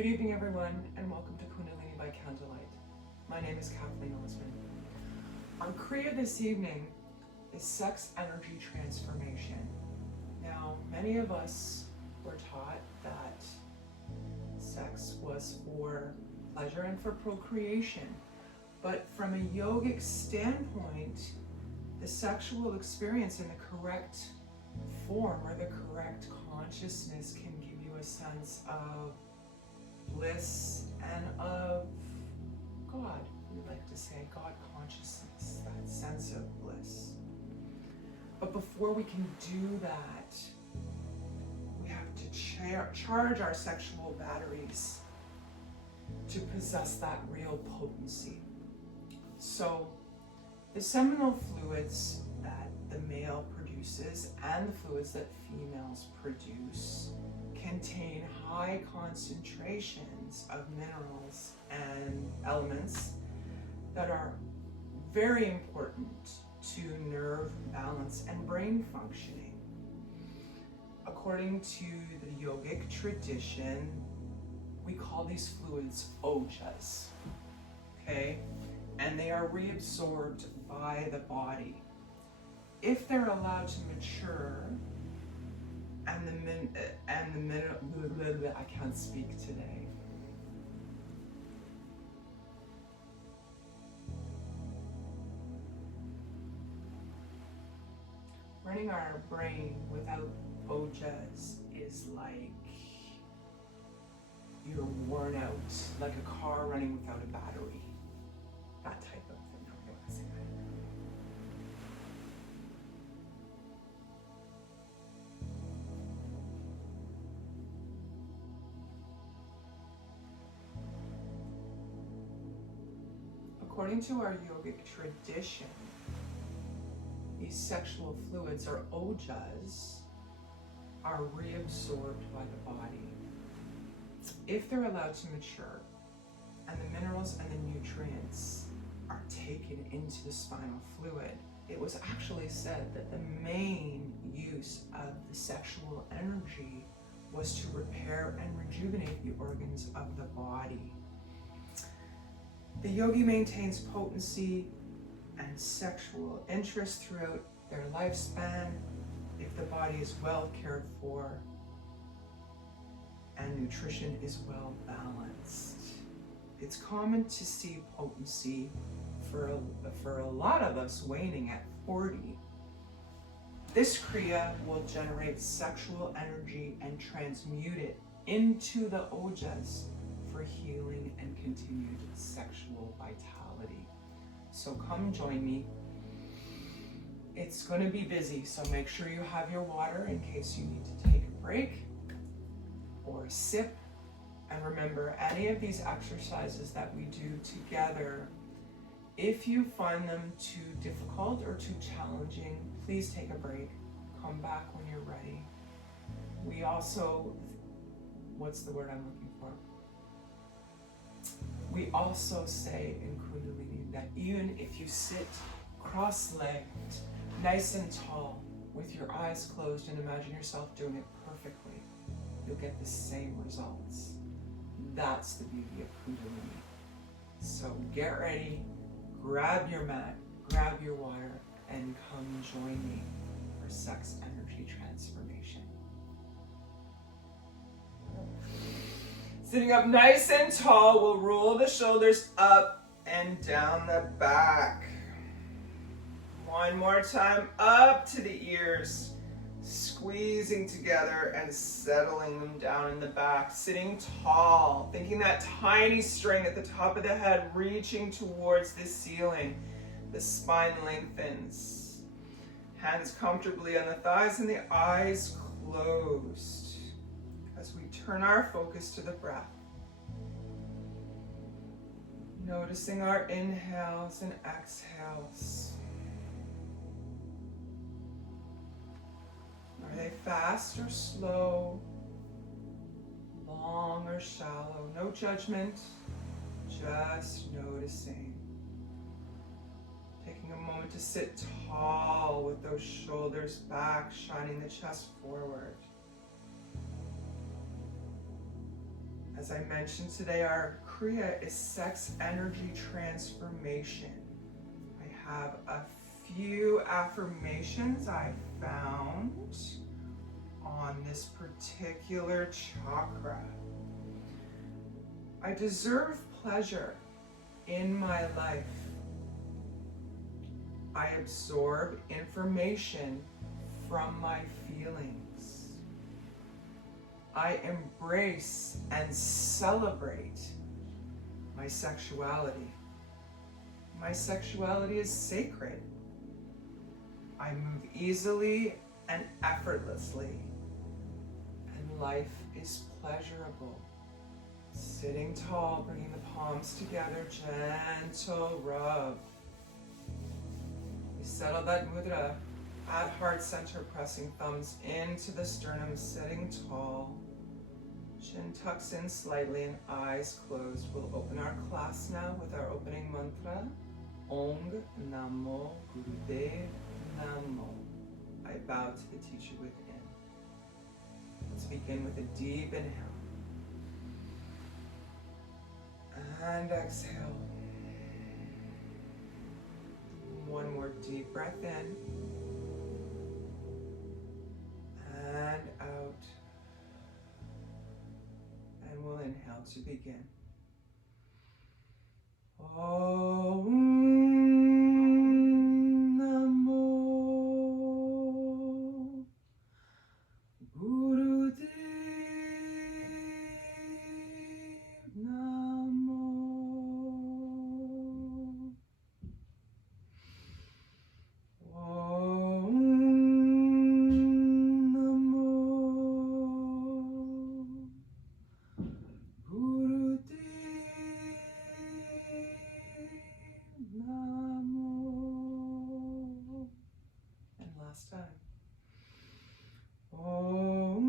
Good evening, everyone, and welcome to Kundalini by Candlelight. My name is Kathleen Osmond. Our Kriya this evening is sex energy transformation. Now, many of us were taught that sex was for pleasure and for procreation, but from a yogic standpoint, the sexual experience in the correct form or the correct consciousness can give you a sense of bliss and of God. We like to say God consciousness, that sense of bliss. But before we can do that, we have to charge our sexual batteries to possess that real potency. So the seminal fluids that the male produces and the fluids that females produce contain high concentrations of minerals and elements that are very important to nerve balance and brain functioning. According to the yogic tradition, we call these fluids ojas, okay? And they are reabsorbed by the body. If they're allowed to mature, I can't speak today. Running our brain without ojas is like you're worn out, like a car running without a battery. That type of thing. Okay, let's see that. According to our yogic tradition, these sexual fluids, or ojas, are reabsorbed by the body. If they're allowed to mature, and the minerals and the nutrients are taken into the spinal fluid, it was actually said that the main use of the sexual energy was to repair and rejuvenate the organs of the body. The yogi maintains potency and sexual interest throughout their lifespan if the body is well cared for and nutrition is well balanced. It's common to see potency for a lot of us waning at 40. This Kriya will generate sexual energy and transmute it into the ojas for healing and continued sexual vitality. So come join me. It's going to be busy, so make sure you have your water in case you need to take a break or a sip. And remember, any of these exercises that we do together, if you find them too difficult or too challenging, please take a break. Come back when you're ready. We also, what's the word I'm looking for? We also say in Kundalini that even if you sit cross-legged, nice and tall, with your eyes closed and imagine yourself doing it perfectly, you'll get the same results. That's the beauty of Kundalini. So get ready, grab your mat, grab your water, and come join me for sex energy transformation. Sitting up nice and tall, we'll roll the shoulders up and down the back. One more time, up to the ears, squeezing together and settling them down in the back. Sitting tall, thinking that tiny string at the top of the head reaching towards the ceiling. The spine lengthens. Hands comfortably on the thighs and the eyes closed. As we turn our focus to the breath, noticing our inhales and exhales. Are they fast or slow, long or shallow? No judgment, just noticing. Taking a moment to sit tall with those shoulders back, shining the chest forward. As I mentioned today, our Kriya is sex energy transformation. I have a few affirmations I found on this particular chakra. I deserve pleasure in my life. I absorb information from my feelings. I embrace and celebrate my sexuality. My sexuality is sacred. I move easily and effortlessly, and life is pleasurable. Sitting tall, bringing the palms together, gentle rub. We settle that mudra at heart center, pressing thumbs into the sternum, sitting tall. Chin tucks in slightly and eyes closed. We'll open our class now with our opening mantra. Ong Namo Gurudev Namo. I bow to the teacher within. Let's begin with a deep inhale. And exhale. One more deep breath in. And out. And we'll inhale to begin. Om Namo Gurudev Namo. Om Namo Gurudev Namo. And last time. Om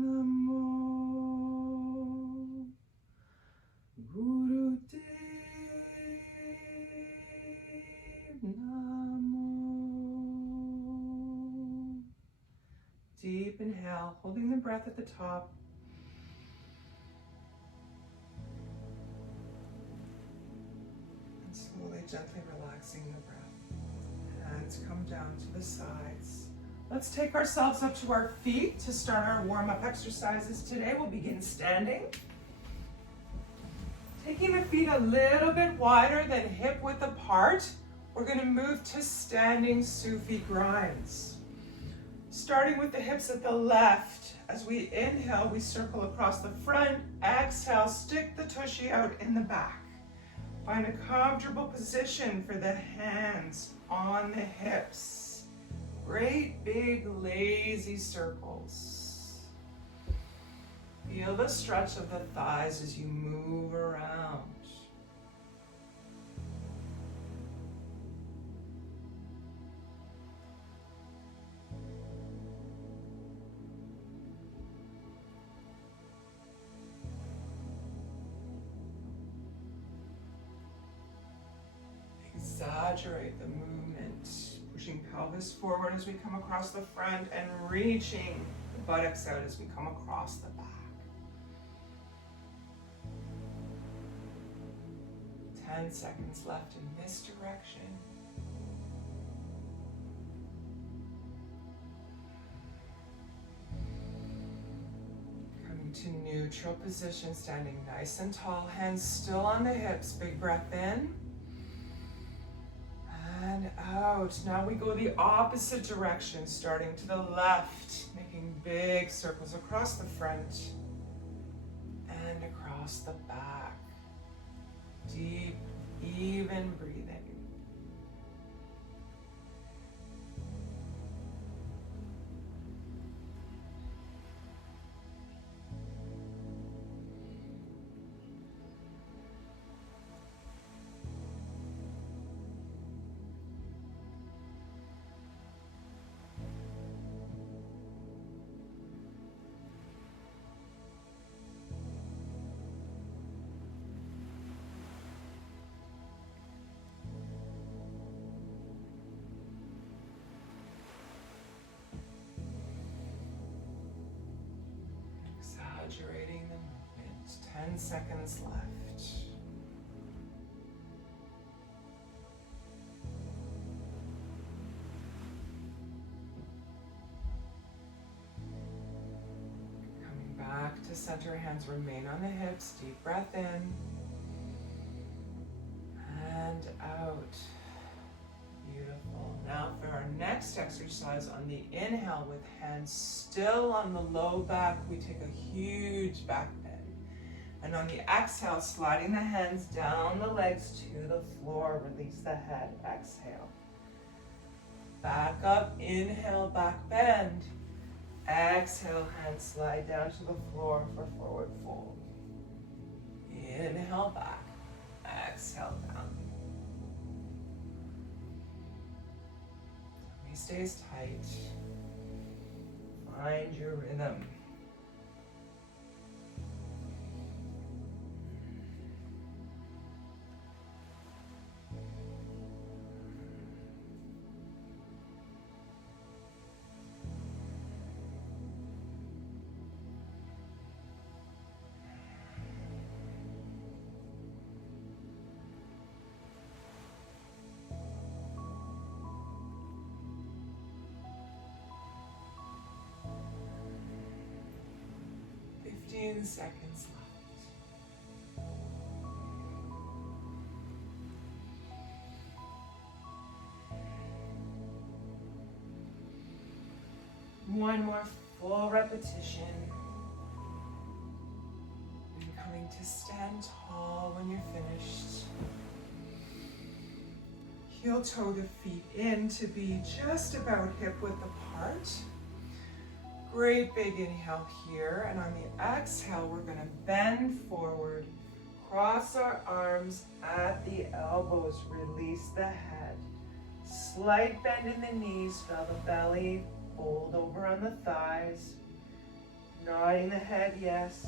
Namo Gurudev Namo. Deep inhale, holding the breath at the top. And slowly, gently relaxing the breath. Hands come down to the sides. Let's take ourselves up to our feet to start our warm-up exercises today. We'll begin standing. Taking the feet a little bit wider than hip width apart, we're going to move to standing Sufi grinds. Starting with the hips at the left. As we inhale, we circle across the front. Exhale, stick the tushy out in the back. Find a comfortable position for the hands on the hips. Great big lazy circles. Feel the stretch of the thighs as you move around. Exaggerate the movement, pushing pelvis forward as we come across the front and reaching the buttocks out as we come across the back. 10 seconds left in this direction. Coming to neutral position, standing nice and tall, hands still on the hips. Big breath in. And out. Now we go the opposite direction, starting to the left, making big circles across the front and across the back. Deep, even breathing. 10 seconds left. Coming back to center, hands remain on the hips. Deep breath in and out. Beautiful. Now for our next exercise, on the inhale with hands still on the low back, we take a huge back bend. And on the exhale, sliding the hands down the legs to the floor, release the head, exhale. Back up, inhale, back bend. Exhale, hands slide down to the floor for forward fold. Inhale back, exhale down. Stays tight. Find your rhythm. Seconds left. One more full repetition. And coming to stand tall when you're finished. Heel toe the feet in to be just about hip width apart. Great big inhale here, and on the exhale, we're going to bend forward, cross our arms at the elbows, release the head. Slight bend in the knees, feel the belly, fold over on the thighs. Nodding the head, yes.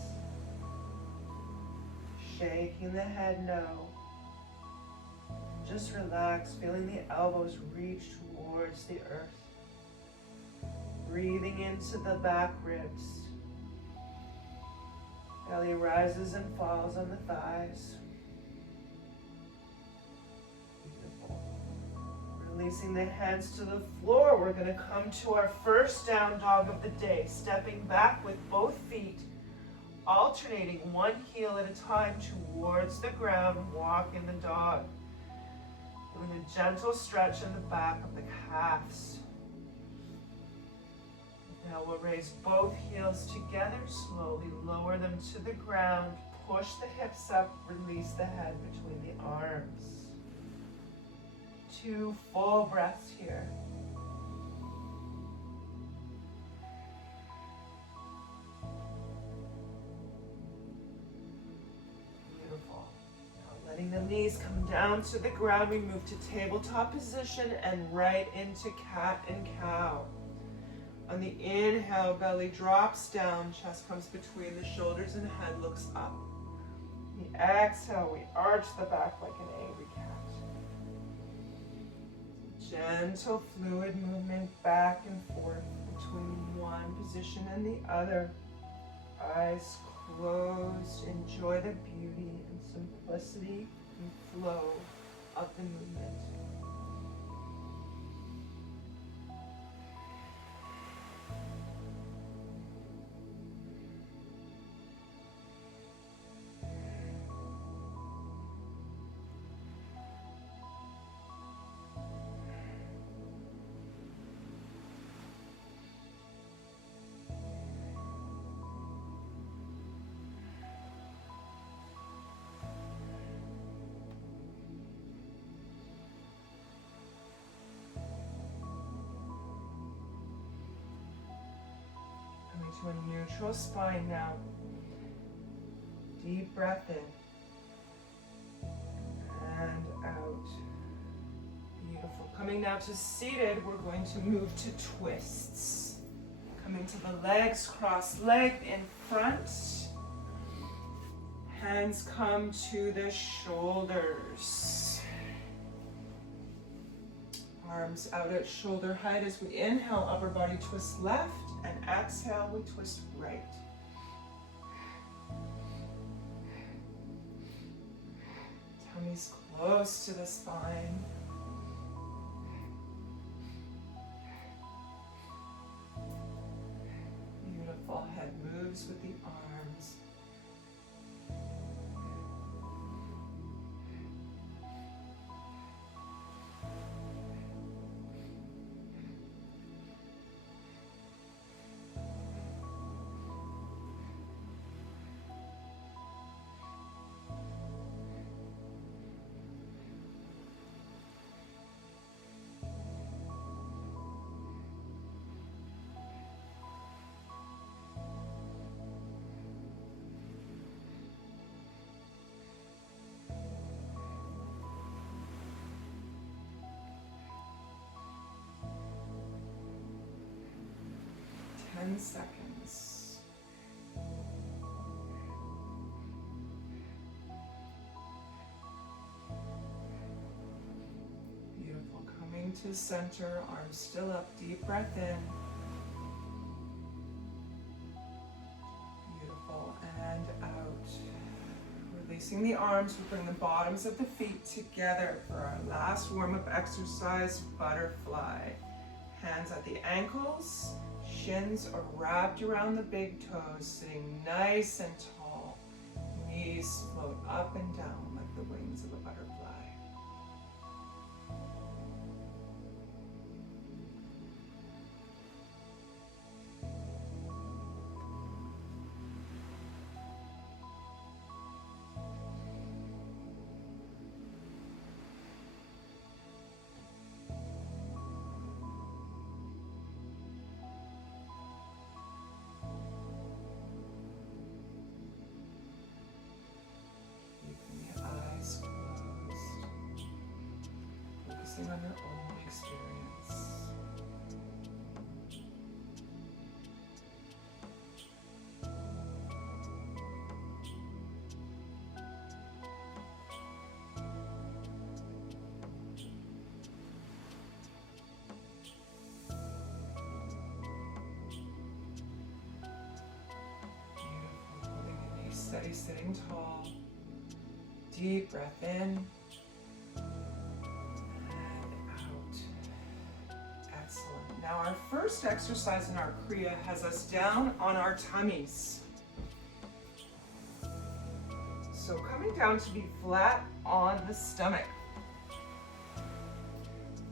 Shaking the head, no. Just relax, feeling the elbows reach towards the earth. Breathing into the back ribs. Belly rises and falls on the thighs. Beautiful. Releasing the hands to the floor, we're going to come to our first down dog of the day. Stepping back with both feet, alternating one heel at a time towards the ground, walk in the dog. Doing a gentle stretch in the back of the calves. Now we'll raise both heels together, slowly lower them to the ground, push the hips up, release the head between the arms. 2 full breaths here. Beautiful. Now letting the knees come down to the ground, we move to tabletop position and right into cat and cow. On the inhale, belly drops down, chest comes between the shoulders and head looks up. The exhale, we arch the back like an angry cat. Gentle fluid movement back and forth between one position and the other. Eyes closed, enjoy the beauty and simplicity and flow of the movement. To a neutral spine now. Deep breath in and out. Beautiful. Coming now to seated, we're going to move to twists. Coming to the legs, cross-legged in front. Hands come to the shoulders. Arms out at shoulder height as we inhale, upper body twist left. And exhale, we twist right. Tummy's close to the spine. Beautiful. Head moves with the arms. Seconds. Beautiful. Coming to center, arms still up, deep breath in. Beautiful. And out. Releasing the arms, we bring the bottoms of the feet together for our last warm-up exercise, butterfly. Hands at the ankles. Shins are wrapped around the big toes, sitting nice and tall. Knees float up and down like the wings of a butterfly. On your own experience. Beautiful. Holding a nice steady sitting tall. Deep breath in. Now our first exercise in our Kriya has us down on our tummies. So coming down to be flat on the stomach.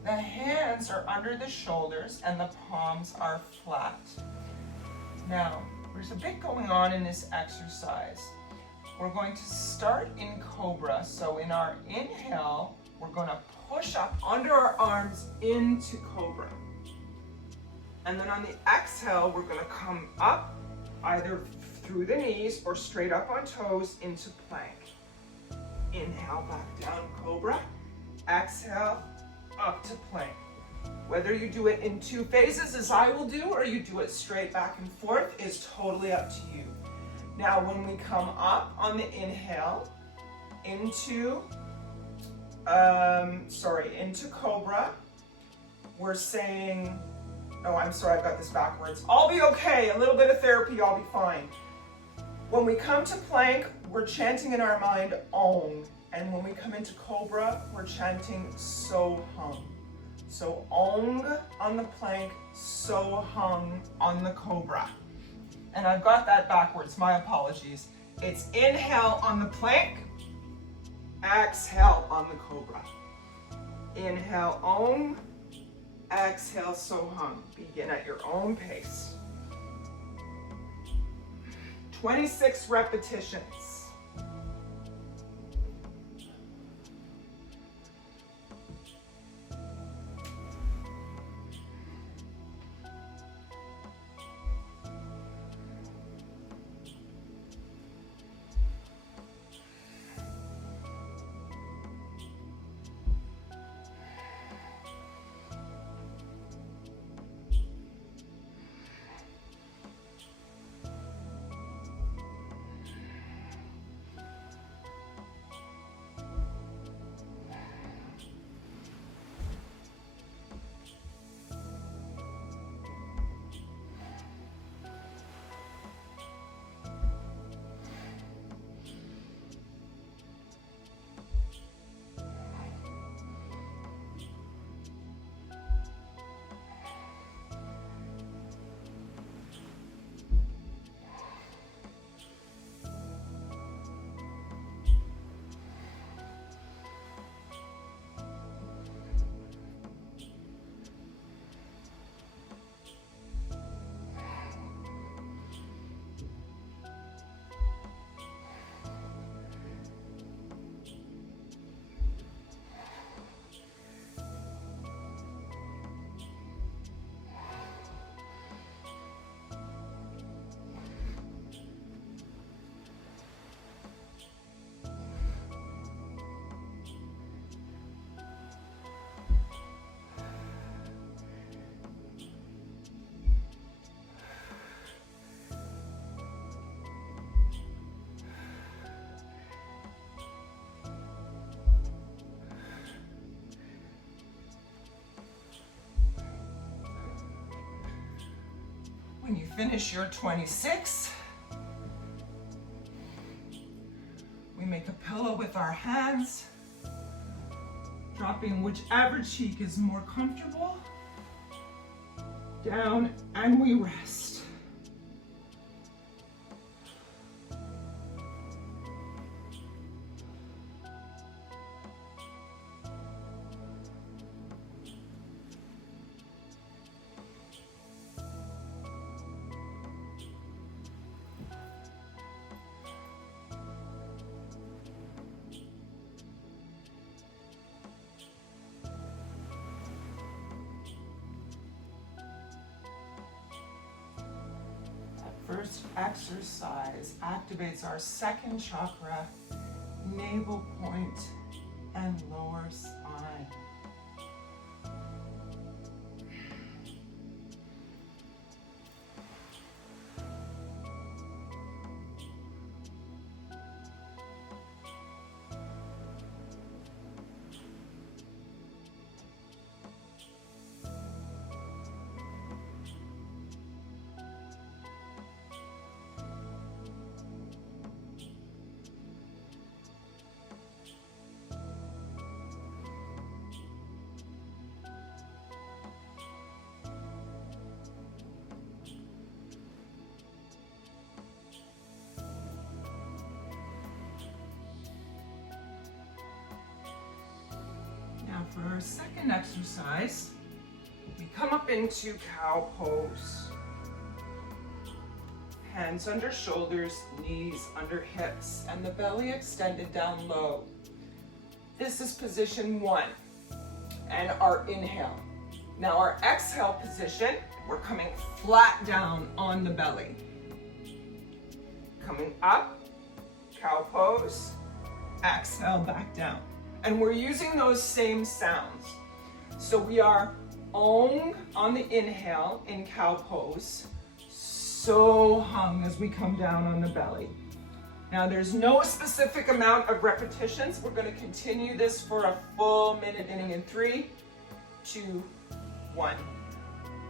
The hands are under the shoulders and the palms are flat. Now, there's a bit going on in this exercise. We're going to start in Cobra. So in our inhale, we're going to push up under our arms into Cobra. And then on the exhale, we're going to come up either through the knees or straight up on toes into plank. Inhale back down, Cobra. Exhale, up to plank. Whether you do it in 2 phases as I will do, or you do it straight back and forth is totally up to you. Now when we come up on the inhale into Cobra, we're saying, oh, I'm sorry, I've got this backwards. I'll be okay, a little bit of therapy, I'll be fine. When we come to plank, we're chanting in our mind, Om. And when we come into Cobra, we're chanting So Hum. So Ong on the plank, So Hum on the Cobra. And I've got that backwards, my apologies. It's inhale on the plank, exhale on the Cobra. Inhale Om, exhale So Hum. Begin at your own pace. 26 repetitions. When you finish your 26, we make a pillow with our hands, dropping whichever cheek is more comfortable down, and we rest. First exercise activates our second chakra, navel point, and lower spine. For our second exercise, we come up into cow pose. Hands under shoulders, knees under hips, and the belly extended down low. This is position 1, and our inhale. Now our exhale position, we're coming flat down on the belly. Coming up, cow pose, exhale back down. And we're using those same sounds. So we are Om on the inhale in cow pose, so hung as we come down on the belly. Now there's no specific amount of repetitions. We're going to continue this for a full minute, ending in 3, 2, 1.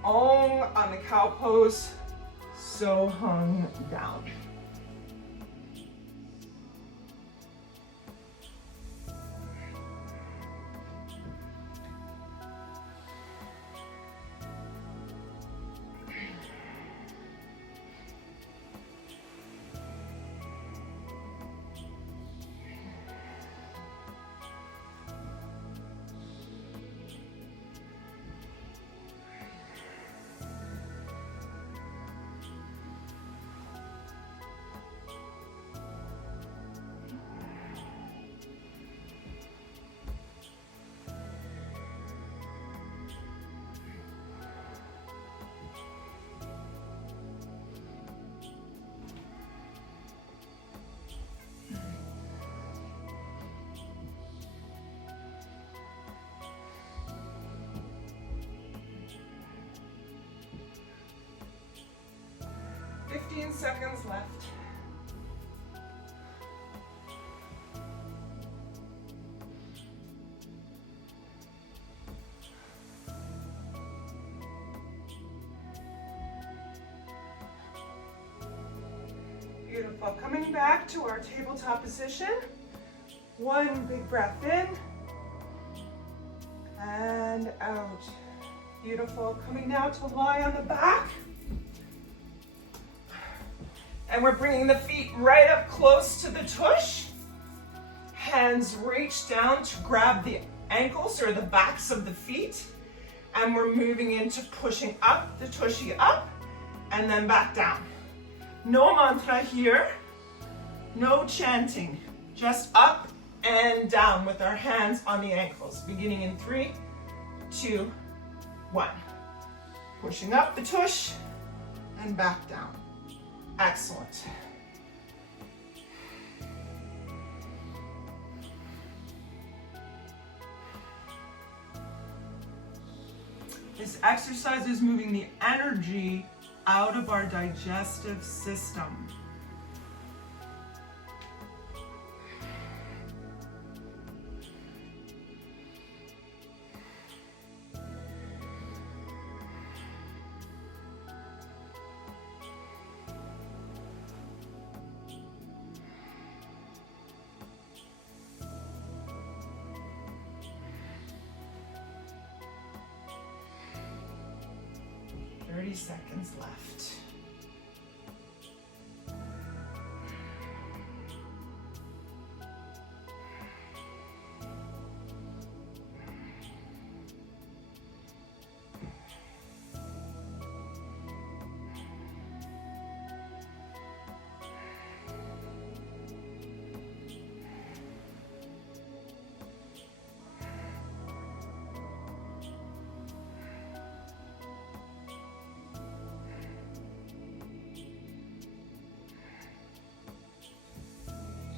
Om on the cow pose, so hung down. Seconds left. Beautiful. Coming back to our tabletop position. One big breath in and out. Beautiful. Coming now to lie on the back. And we're bringing the feet right up close to the tush. Hands reach down to grab the ankles or the backs of the feet. And we're moving into pushing up the tushy up and then back down. No mantra here, no chanting, just up and down with our hands on the ankles. Beginning in 3, 2, 1. Pushing up the tush and back down. Excellent. This exercise is moving the energy out of our digestive system. seconds left.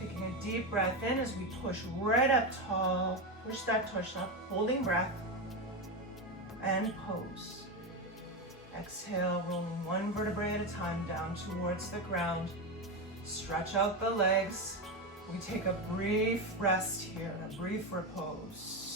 Taking a deep breath in as we push right up tall, push that tush up, holding breath, and pose. Exhale, rolling one vertebrae at a time down towards the ground. Stretch out the legs. We take a brief rest here, a brief repose.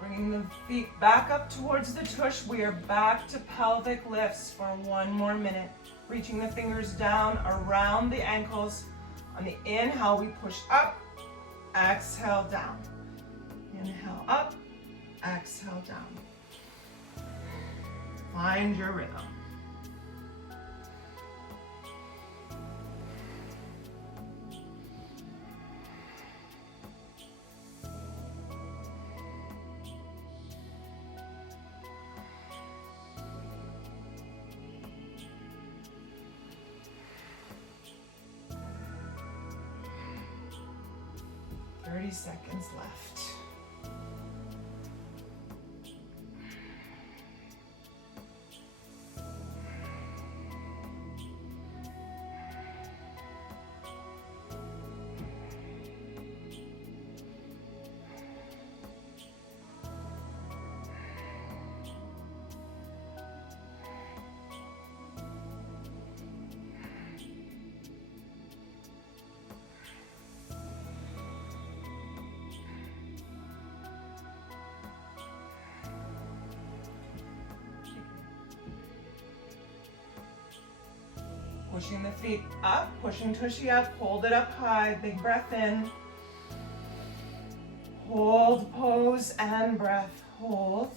Bringing the feet back up towards the tush. We are back to pelvic lifts for one more minute. Reaching the fingers down around the ankles. On the inhale, we push up. Exhale, down. Inhale, up. Exhale, down. Find your rhythm. Seconds left. Pushing the feet up, pushing tushy up, hold it up high, big breath in. Hold, pose, and breath, hold.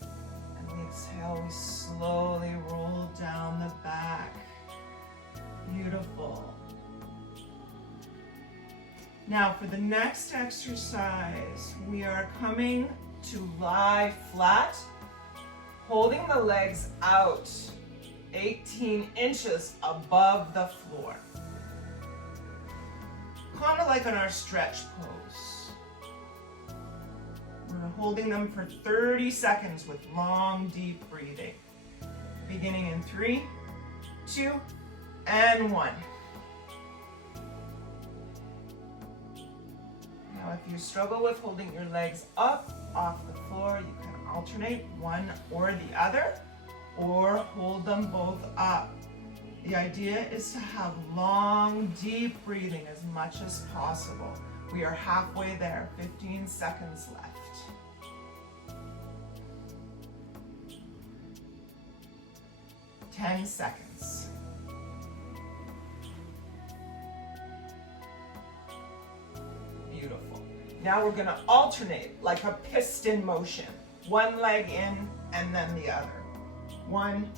And we exhale, we slowly roll down the back. Beautiful. Now for the next exercise, we are coming to lie flat, holding the legs out 18 inches above the floor. Kind of like on our stretch pose. We're holding them for 30 seconds with long, deep breathing. Beginning in 3, 2, and 1. Now, if you struggle with holding your legs up off the floor, you can alternate one or the other, or hold them both up. The idea is to have long, deep breathing as much as possible. We are halfway there, 15 seconds left. Ten seconds. Beautiful. Now we're gonna alternate like a piston motion. One leg in and then the other. One,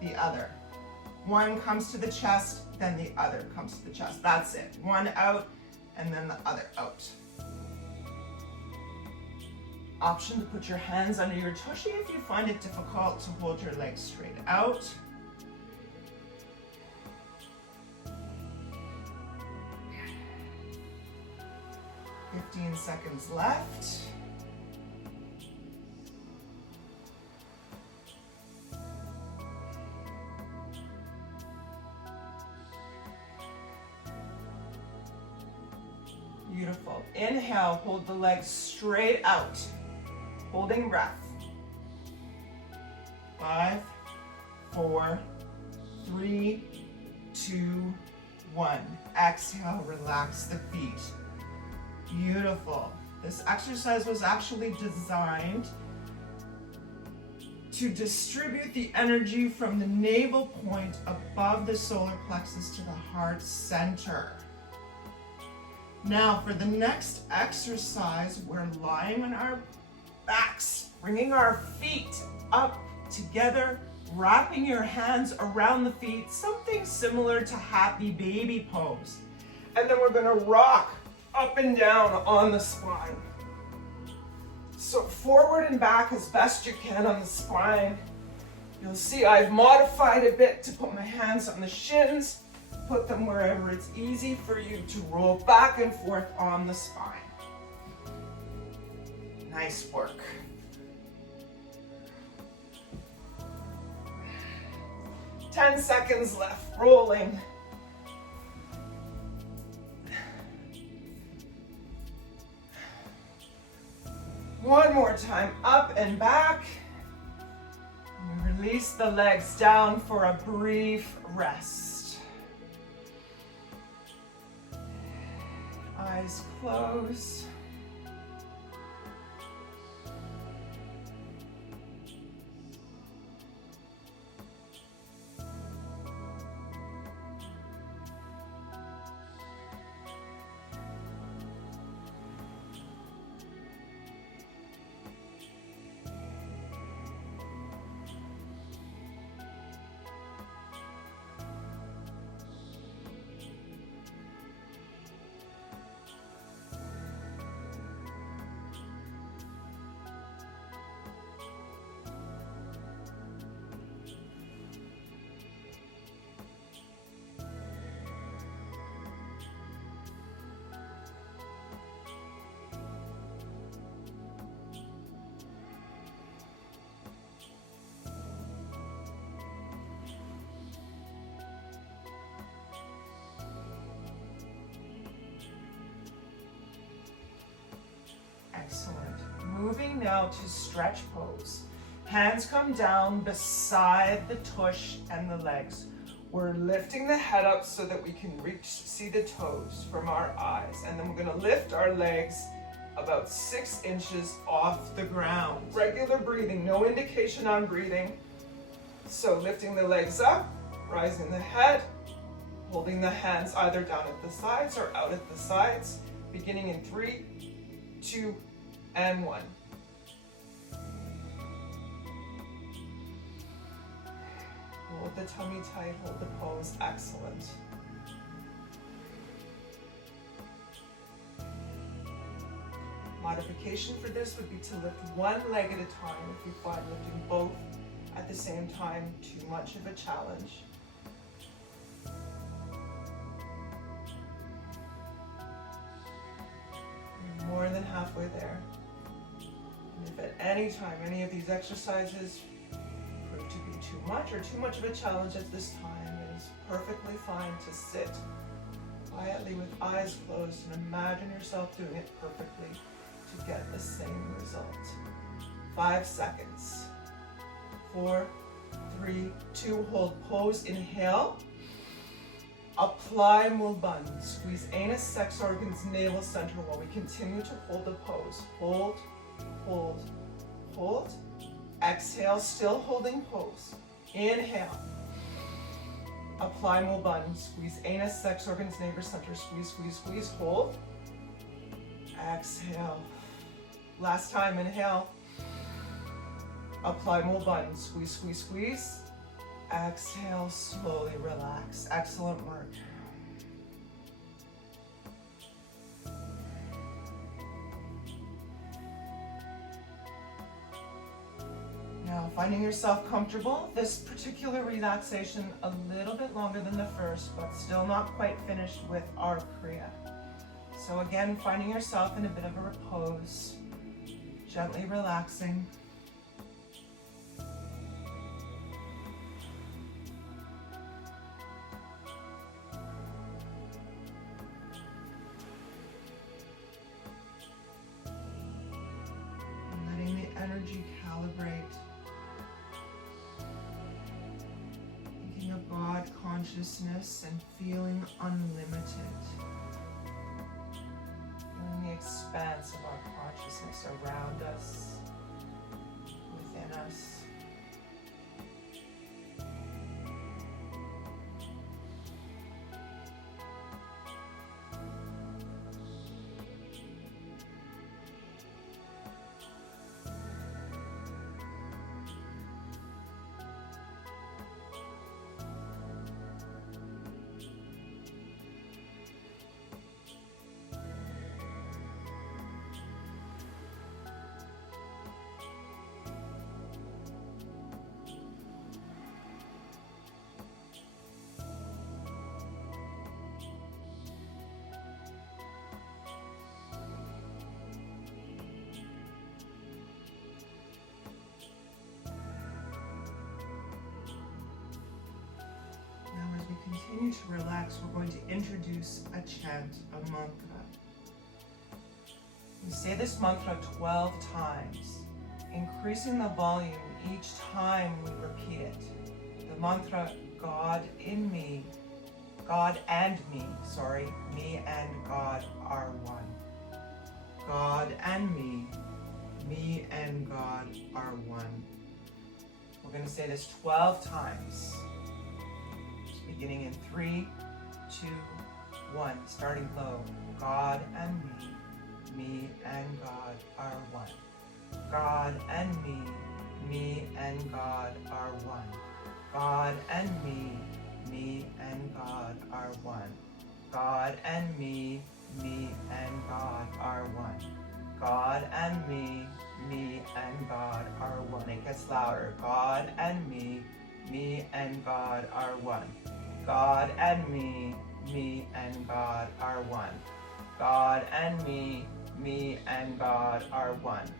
the other. One comes to the chest, then the other comes to the chest. That's it. One out, and then the other out. Option to put your hands under your tushy if you find it difficult to hold your legs straight out. Fifteen seconds left. Beautiful. Inhale, hold the legs straight out. Holding breath. 5, 4, 3, 2, 1. Exhale, relax the feet. Beautiful. This exercise was actually designed to distribute the energy from the navel point above the solar plexus to the heart center. Now for the next exercise, we're lying on our backs, bringing our feet up together, wrapping your hands around the feet, something similar to happy baby pose. And then we're gonna rock up and down on the spine. So forward and back as best you can on the spine. You'll see I've modified a bit to put my hands on the shins, put them wherever it's easy for you to roll back and forth on the spine. Nice work. Ten seconds left, rolling. One more time, up and back. And release the legs down for a brief rest. Eyes closed. Excellent. Moving now to stretch pose. Hands come down beside the tush and the legs. We're lifting the head up so that we can see the toes from our eyes. And then we're going to lift our legs about 6 inches off the ground. Regular breathing, no indication on breathing. So lifting the legs up, rising the head, holding the hands either down at the sides or out at the sides, beginning in 3, 2, and 1. Hold the tummy tight, hold the pose, excellent. Modification for this would be to lift one leg at a time if you find lifting both at the same time too much of a challenge. You're more than halfway there. And if at any time any of these exercises prove to be too much of a challenge at this time, it is perfectly fine to sit quietly with eyes closed and imagine yourself doing it perfectly to get the same result. 5 seconds. 4, 3, 2, hold pose, inhale. Apply mulband. Squeeze anus, sex organs, navel center while we continue to hold the pose. Hold, hold, hold. Exhale, still holding pose. Inhale. Apply mulband. Squeeze anus, sex organs, navel center. Squeeze, squeeze, squeeze. Hold. Exhale. Last time, inhale. Apply mulband. Squeeze, squeeze, squeeze. Exhale, slowly relax. Excellent work. Now, finding yourself comfortable, this particular relaxation a little bit longer than the first, but still not quite finished with our Kriya. So again, finding yourself in a bit of a repose, gently relaxing. Energy calibrate. Thinking of God consciousness and feeling unlimited. Feeling the expanse of our consciousness around us, within us. continue to relax, we're going to introduce a chant, a mantra. We say this mantra 12 times, increasing the volume each time we repeat it. The mantra, God and me, me and God are one. God and me and God are one. We're going to say this 12 times, beginning in 3, 2, 1, starting low. God and me and God are one. God and me and God are one. God and me and God are one. God and me and God are one. God and me and God are one. It gets louder. God and me and God are one. God and me and God are one. God and me and God are one.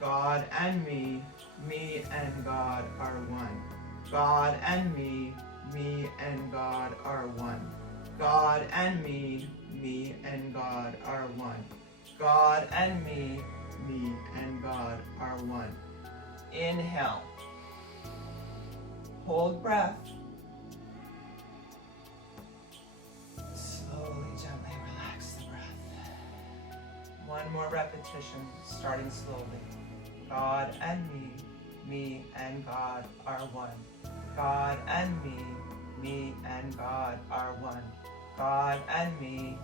God and me and God are one. God and me and God are one. God and me and God are one. God and me and God are one. Inhale. Hold breath. Slowly, gently relax the breath. One more repetition, starting slowly. God and me and God are one. God and me and God are one. God and me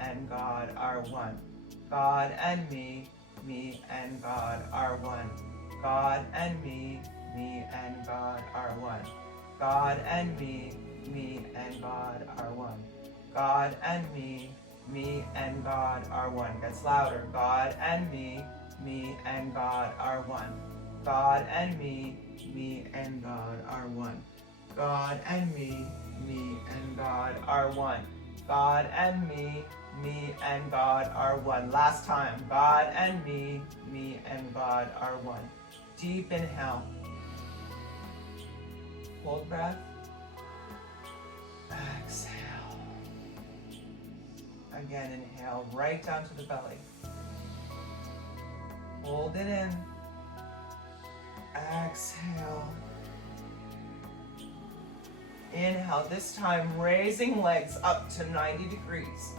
and God are one. God and me and God are one. God and me and God are one. God and me and God are one. God and me and God are one. Gets louder. God and me and God are one. God and me and God are one. God and me and God are one. God and me and God are one. Last time. God and me and God are one. Deep inhale. Hold breath. Exhale. Again, inhale right down to the belly. Hold it in. Exhale. Inhale, this time raising legs up to 90 degrees.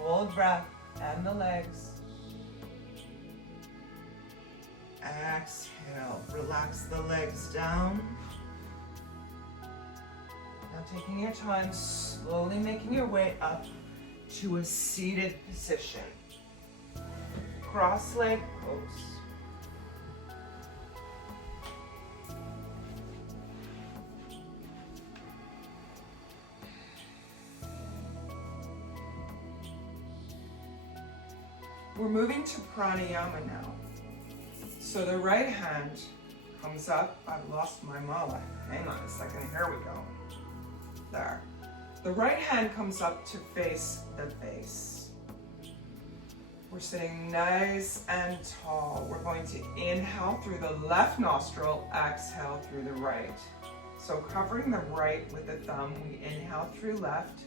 Hold breath and the legs. Exhale, relax the legs down. Now taking your time, slowly making your way up to a seated position. Cross leg pose. We're moving to Pranayama now. So the right hand comes up. I've lost my mala. Hang on a second. Here we go. There. The right hand comes up to face the face. We're sitting nice and tall. We're going to inhale through the left nostril, exhale through the right. So covering the right with the thumb, we inhale through left,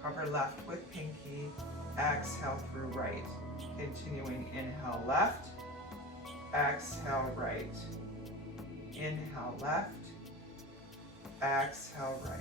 cover left with pinky, exhale through right. Continuing, inhale left, exhale right. Inhale left, exhale right.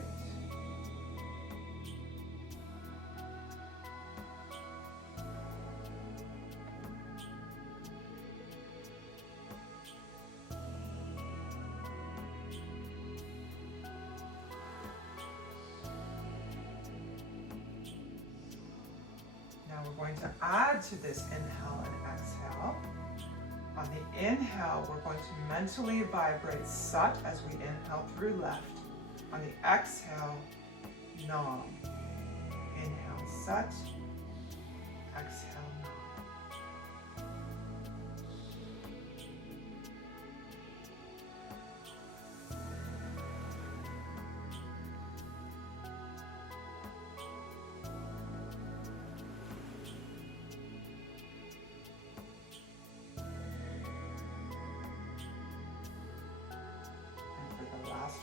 Now we're going to add to this inhale and exhale. On the inhale, we're going to mentally vibrate Sat as we inhale through left. On the exhale, Nam. Inhale Sat, exhale Nam.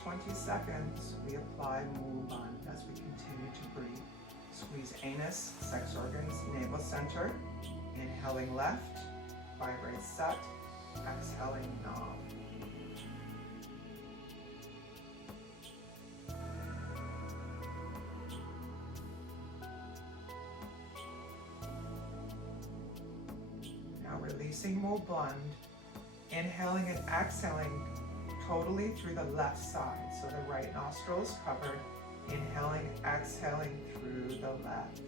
20 seconds, we apply Mul-Band as we continue to breathe. Squeeze anus, sex organs, navel center. Inhaling left, vibrate Sat. Exhaling Nam. Now releasing Mul-Band, inhaling and exhaling totally through the left side. So the right nostril is covered. Inhaling, exhaling through the left.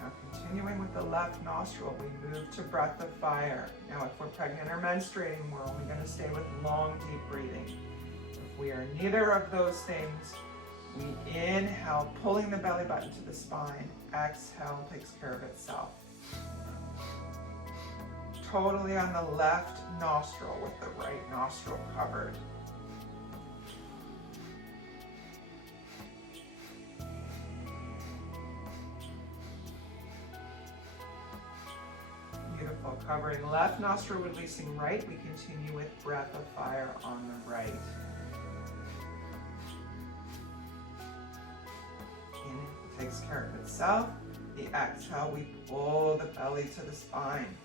Now continuing with the left nostril, we move to breath of fire. Now if we're pregnant or menstruating, we're only going to stay with long, deep breathing. If we are neither of those things, we inhale, pulling the belly button to the spine. Exhale takes care of itself. Totally on the left nostril with the right nostril covered. Beautiful. Covering left nostril, releasing right. We continue with breath of fire on the right. Inhale takes care of itself. The exhale, we pull the belly to the spine.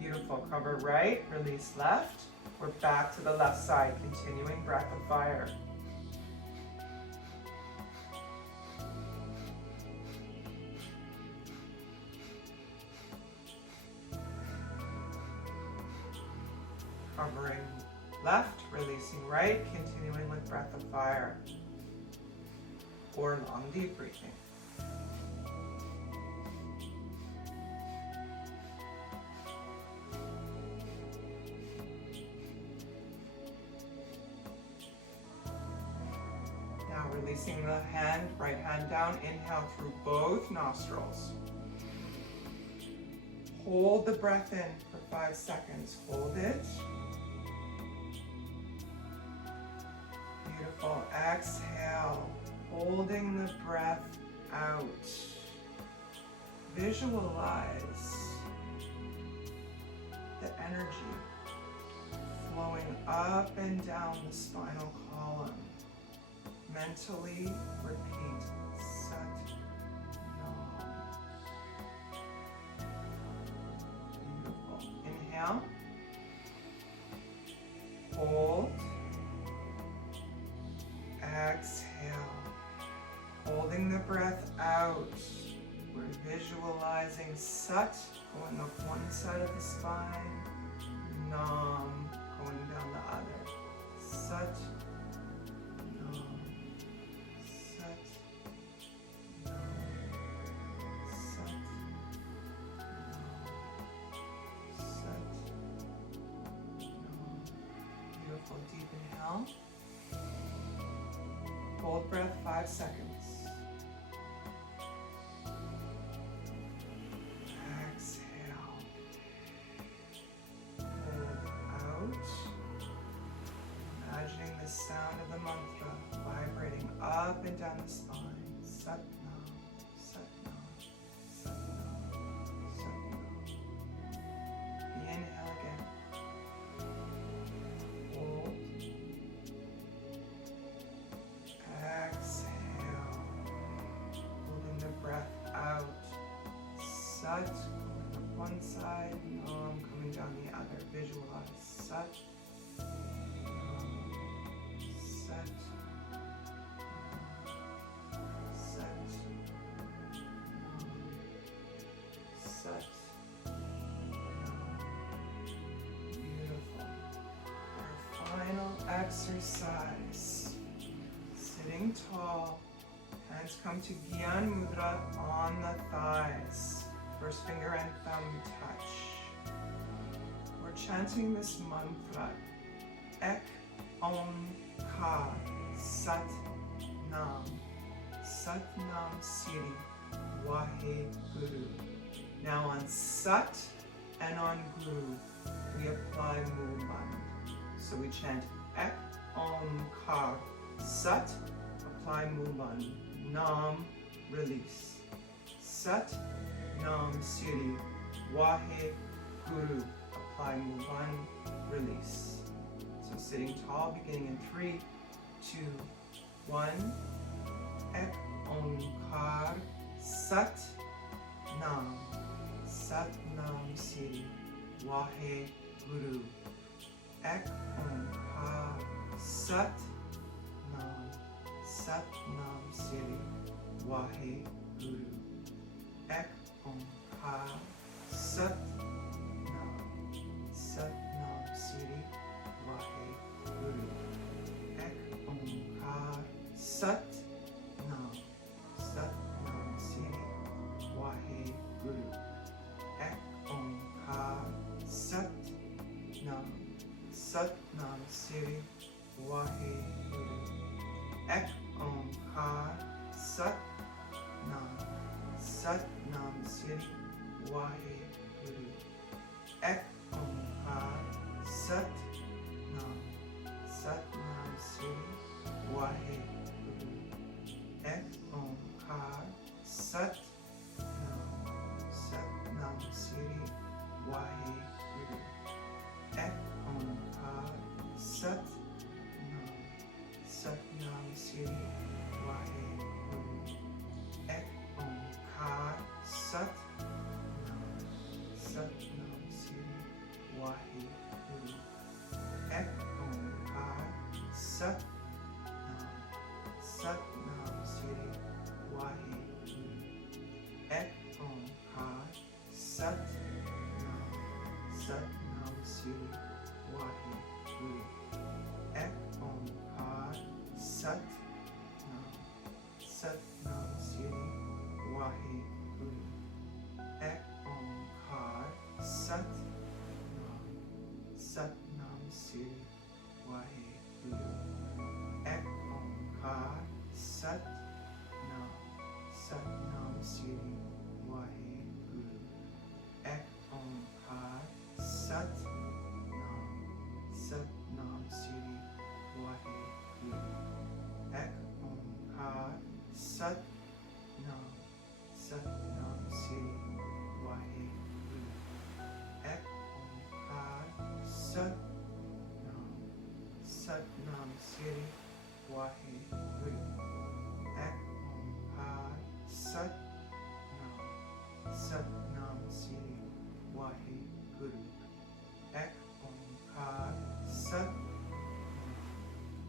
Beautiful. Cover right, release left. We're back to the left side, continuing breath of fire. Covering left, releasing right, continuing with breath of fire. Or long, deep breathing. Now releasing the hand, right hand down, inhale through both nostrils. Hold the breath in for 5 seconds. Hold it. Beautiful. Exhale, holding the breath out. Visualize the energy flowing up and down the spinal column. Mentally repeat Sat Nam. Beautiful. Inhale. Hold. Exhale. Holding the breath out. We're visualizing Sat going up one side of the spine, Nam going down the other. Sat, Nam, Sat, Nam, Sat, Nam, Sat, Nam. Beautiful. Deep inhale. Hold breath 5 seconds. Exhale. Hold out. Imagining the sound of the mantra vibrating up and down the spine. Sat Nam, Sat Nam, Sat Nam, Sat Nam. Inhale again. Hold. Exhale, holding the breath out. Sat, going up one side, Nam coming down the other. Visualize Sat, Nam, Sat, Nam, Sat, Nam, Sat, Nam. Beautiful. Our final exercise. Sitting tall, hands come to Gyan Mudra on the thighs. First finger and thumb touch. We're chanting this mantra, Ek Om Ka Sat Nam, Sat Nam Siri Waheguru. Now on Sat and on Guru, we apply movement. So we chant Ek Omkar. Sat, apply movement. Nam, release. Sat, Nam, Siri. Waheguru, apply movement, release. So sitting tall, beginning in 3, 2, 1. Ek Omkar. Sat Nam. Sat Nam Siri. Waheguru. Ek Omkar. Sat Nam. Sat Nam Siri. Waheguru. Ek Omkar. Sat Nam. Sat Nam Siri. Waheguru. Ek Omkar. Sat Nam. Sat Nam Siri. Waheguru. Ek Omkar. Sat Nam. Sat Nam Siri. Waheguru. Ek Omkar. Sat Nam. Sat Nam Siri. Waheguru. Ek Omkar. Sat Nam. Sat Nam Siri. Waheguru. Ek Omkar. Sat Nam. Sat Nam Siri. Waheguru. Ek Omkar. Sat Nam. Sat Nam Siri. Waheguru. Ek Omkar. Sat Nam. Sat Nam Siri. Waheguru. Ek Omkar. Sat Nam. Sat Nam Siri. Waheguru. Ek Omkar. Sat Nam. Sat Nam Siri. Waheguru. Ek Omkar. Sat Nam. Sat Nam Siri. Waheguru. Ek Omkar. Sat Nam. Sat Nam Siri. Waheguru. Ek Omkar. Sat Nam. Sat Nam Siri. Waheguru. Ek Omkar. Sat Nam. Sat Nam Siri. Waheguru. Ek Omkar. Sat Nam. Sat Nam Siri. Waheguru. Ek Omkar. Sat Nam. Sat Nam Siri. Waheguru. Ek Omkar. Sat Nam. Sat Nam Siri. Waheguru. Ek Omkar. Sat Nam. Sat Nam Siri. Waheguru. Ek Omkar. Sat Nam.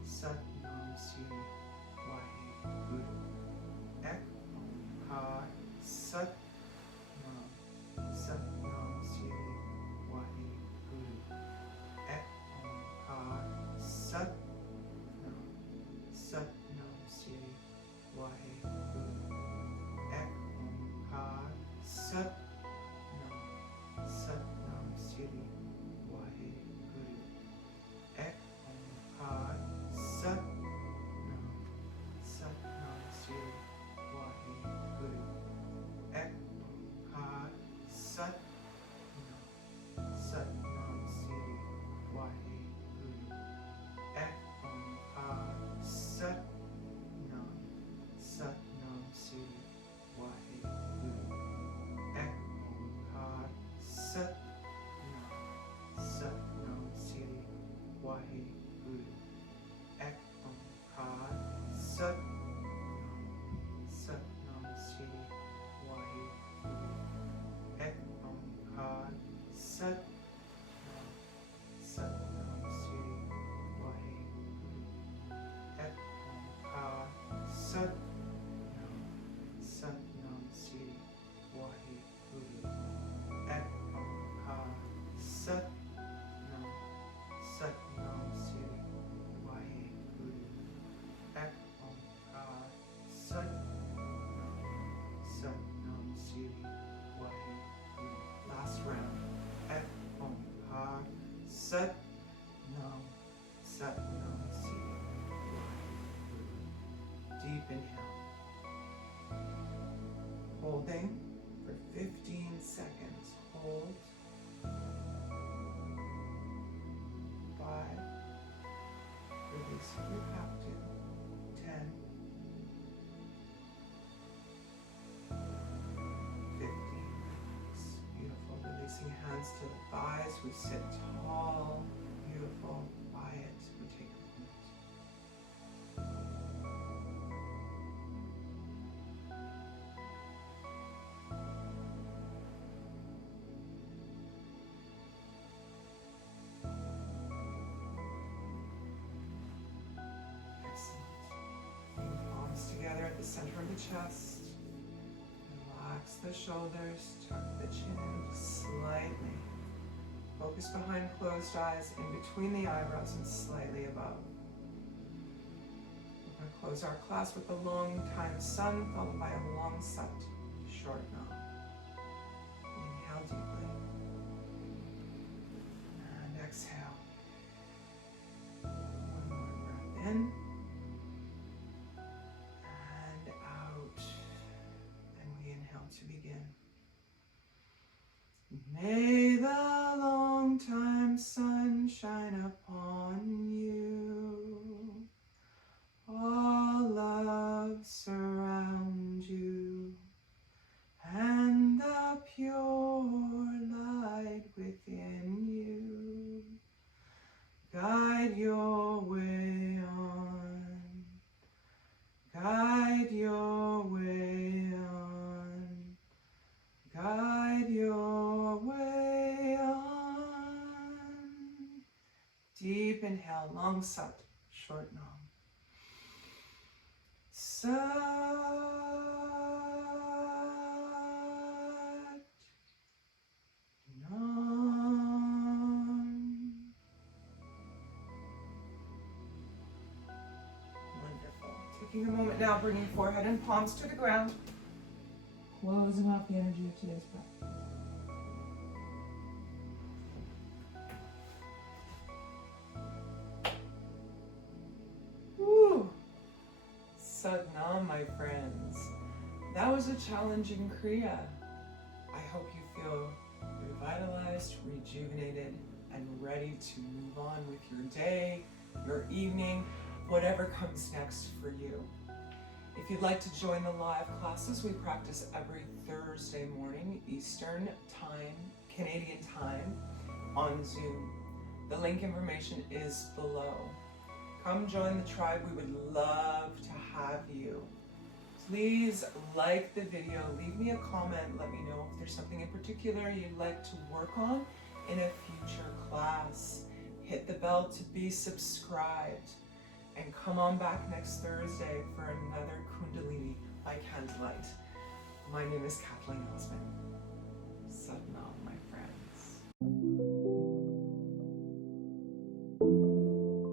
Sat Nam Siri. Waheguru. Ek Omkar. Sat Nam. Sat Nam Siri. Waheguru. Ek Omkar. Sat Nam. Sat Nam Siri. Waheguru. Ek Omkar. Sat Nam. Sat Nam Siri. Waheguru. Ek Omkar. Sat Nam. Sat Nam Siri. Waheguru. Ek Omkar. Sat Nam. Sat Nam Siri. Waheguru. Ek Omkar. Sat Nam. Sat Nam Siri. Waheguru. Ek Omkar. Sat Nam. Sat Nam Siri. Waheguru. Ek Omkar. Sat Nam. Sat Nam Siri. Waheguru. Ek Omkar. Sat Nam. Sat Nam Siri. Waheguru. Ek Omkar. Sat Nam. Sat Nam Siri. Waheguru. Ek Omkar. Sat Nam. Sat Nam Siri. Waheguru. Last round. Ek Omkar. Sat Nam. Sat Nam Siri. Waheguru. Deep inhale. holding for 15 seconds. Hold. 5. Release if you have to. 10. 15. Beautiful. Releasing hands to the thighs. We sit tall. Beautiful. Quiet. We take a moment. Together at the center of the chest. Relax the shoulders, tuck the chin slightly. Focus behind closed eyes, in between the eyebrows and slightly above. We're going to close our class with a long time sun followed by a long sat, short nam. Inhale deeply. And exhale. One more breath in. To begin. May the long time sun shine upon you. All love surround you, and the pure light within you guide your way on. Guide your way on. Guide your way on. Deep inhale, long sat, short nam. Sat nam. Wonderful. Taking a moment now, bringing forehead and palms to the ground. Closing off the energy of today's breath. Woo! Sadhana, my friends. That was a challenging Kriya. I hope you feel revitalized, rejuvenated, and ready to move on with your day, your evening, whatever comes next for you. If you'd like to join the live classes, we practice every Thursday morning, Eastern Time, Canadian Time, on Zoom. The link information is below. Come join the tribe. We would love to have you. Please like the video, leave me a comment, let me know if there's something in particular you'd like to work on in a future class. Hit the bell to be subscribed. And come on back next Thursday for another Kundalini by Candlelight. My name is Kathleen Osmond. Sadhana, my friend.